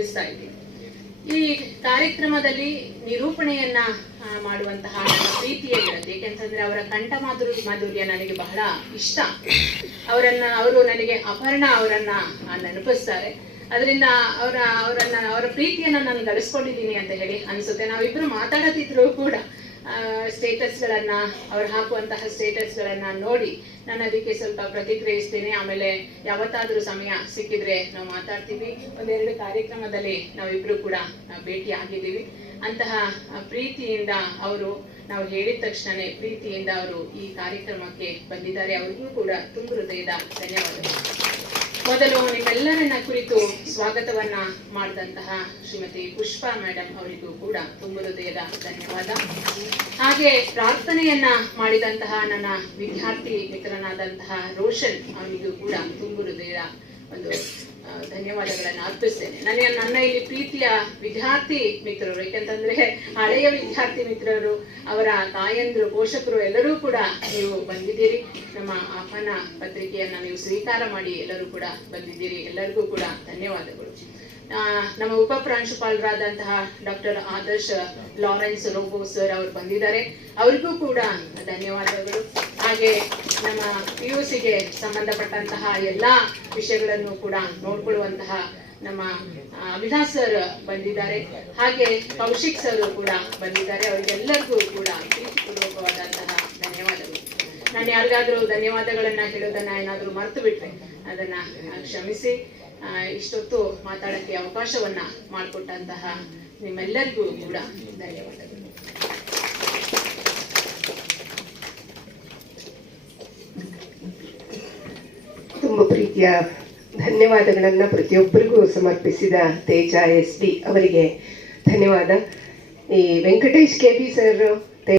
ತಿಳಿಸ್ತಾ ಇದ್ದೀನಿ. ಈ ಕಾರ್ಯಕ್ರಮದಲ್ಲಿ ನಿರೂಪಣೆಯನ್ನ ಮಾಡುವಂತಹ ನನ್ನ ಪ್ರೀತಿಯ ಗೆಳತಿ, ಏಕೆಂತಂದ್ರೆ ಅವರ ಕಂಠ ಮಾಧುರ್ಯ ನನಗೆ ಬಹಳ ಇಷ್ಟ. ಅವರು ನನಗೆ ಅಪರ್ಣ ಅವರನ್ನ ನೆನಪಿಸ್ತಾರೆ. ಅದರಿಂದ ಅವರ ಪ್ರೀತಿಯನ್ನ ನಾನು ಗಳಿಸ್ಕೊಂಡಿದ್ದೀನಿ ಅಂತ ಹೇಳಿ ಅನ್ಸುತ್ತೆ. ನಾವಿಬ್ರು ಮಾತಾಡತಿದ್ರು ಕೂಡ ಸ್ಟೇಟಸ್ಗಳನ್ನ, ಅವ್ರು ಹಾಕುವಂತಹ ಸ್ಟೇಟಸ್ಗಳನ್ನ ನೋಡಿ ನಾನು ಅದಕ್ಕೆ ಸ್ವಲ್ಪ ಪ್ರತಿಕ್ರಿಯಿಸ್ತೇನೆ. ಆಮೇಲೆ ಯಾವತ್ತಾದ್ರೂ ಸಮಯ ಸಿಕ್ಕಿದ್ರೆ ನಾವು ಮಾತಾಡ್ತೀವಿ. ಒಂದೆರಡು ಕಾರ್ಯಕ್ರಮದಲ್ಲಿ ನಾವಿಬ್ರು ಕೂಡ ಭೇಟಿ ಆಗಿದ್ದೀವಿ. ಅಂತಹ ಪ್ರೀತಿಯಿಂದ ಅವರು, ನಾವು ಹೇಳಿದ ತಕ್ಷಣನೇ ಪ್ರೀತಿಯಿಂದ ಅವರು ಈ ಕಾರ್ಯಕ್ರಮಕ್ಕೆ ಬಂದಿದ್ದಾರೆ. ಅವ್ರಿಗೂ ಕೂಡ ತುಂಬ ಹೃದಯದ ಧನ್ಯವಾದಗಳು. ಮೊದಲು ನಿಮ್ಮೆಲ್ಲರನ್ನ ಕುರಿತು ಸ್ವಾಗತವನ್ನ ಮಾಡಿದಂತಹ ಶ್ರೀಮತಿ ಪುಷ್ಪಾ ಮೇಡಮ್ ಅವರಿಗೂ ಕೂಡ ತುಂಬ ಹೃದಯದ ಧನ್ಯವಾದ. ಹಾಗೆ ಪ್ರಾರ್ಥನೆಯನ್ನ ಮಾಡಿದಂತಹ ನನ್ನ ವಿದ್ಯಾರ್ಥಿ ಮಿತ್ರನಾದಂತಹ ರೋಷನ್ ಅವನಿಗೂ ಕೂಡ ತುಂಬ ಹೃದಯದ ಒಂದು ಧನ್ಯವಾದಗಳನ್ನು ಅರ್ಪಿಸ್ತೇನೆ. ನನ್ನ ಇಲ್ಲಿ ಪ್ರೀತಿಯ ವಿದ್ಯಾರ್ಥಿ ಮಿತ್ರರು, ಏಕೆಂತಂದ್ರೆ ಹಳೆಯ ವಿದ್ಯಾರ್ಥಿ ಮಿತ್ರರು, ಅವರ ತಾಯಂದ್ರು, ಪೋಷಕರು ಎಲ್ಲರೂ ಕೂಡ ನೀವು ಬಂದಿದ್ದೀರಿ. ನಮ್ಮ ಆಹ್ವಾನ ಪತ್ರಿಕೆಯನ್ನ ನೀವು ಸ್ವೀಕಾರ ಮಾಡಿ ಎಲ್ಲರೂ ಕೂಡ ಬಂದಿದ್ದೀರಿ. ಎಲ್ಲರಿಗೂ ಕೂಡ ಧನ್ಯವಾದಗಳು. ನಮ್ಮ ಉಪ ಪ್ರಾಂಶುಪಾಲರಾದಂತಹ doctor Adarsh Lawrence Robo sir ಅವರು ಬಂದಿದ್ದಾರೆ, ಅವರಿಗೂ ಕೂಡ ಧನ್ಯವಾದಗಳು. ಹಾಗೆ ನಮ್ಮ PUCಗೆ ಸಂಬಂಧಪಟ್ಟಂತಹ ಎಲ್ಲಾ ವಿಷಯಗಳನ್ನು ಕೂಡ ನೋಡ್ಕೊಳ್ಳುವಂತಹ ನಮ್ಮ ಅವಿನಾಶ್ ಸರ್ ಬಂದಿದ್ದಾರೆ. ಹಾಗೆ ಕೌಶಿಕ್ ಸರ್ ಕೂಡ ಬಂದಿದ್ದಾರೆ. ಅವರಿಗೆಲ್ಲರಿಗೂ ಕೂಡ ಪ್ರೀತಿಪೂರ್ವಕವಾದಂತಹ ಧನ್ಯವಾದಗಳು. ನಾನು ಯಾರಿಗಾದ್ರೂ ಧನ್ಯವಾದಗಳನ್ನ ಹೇಳೋದನ್ನ ಏನಾದ್ರೂ ಮರೆತು ಬಿಟ್ರೆ ಅದನ್ನ ಕ್ಷಮಿಸಿ. ಇಷ್ಟೊತ್ತು ಮಾತಾಡಕ್ಕೆ ಅವಕಾಶವನ್ನ ಮಾಡಿಕೊಟ್ಟಂತಹ ನಿಮ್ಮೆಲ್ಲರಿಗೂ ಕೂಡ ಧನ್ಯವಾದಗಳು. ತುಂಬ ಪ್ರೀತಿಯ ಧನ್ಯವಾದಗಳನ್ನ ಪ್ರತಿಯೊಬ್ಬರಿಗೂ ಸಮರ್ಪಿಸಿದ ತೇಜ SD ಅವರಿಗೆ ಧನ್ಯವಾದ. ಈ ವೆಂಕಟೇಶ್ KP ಸರ್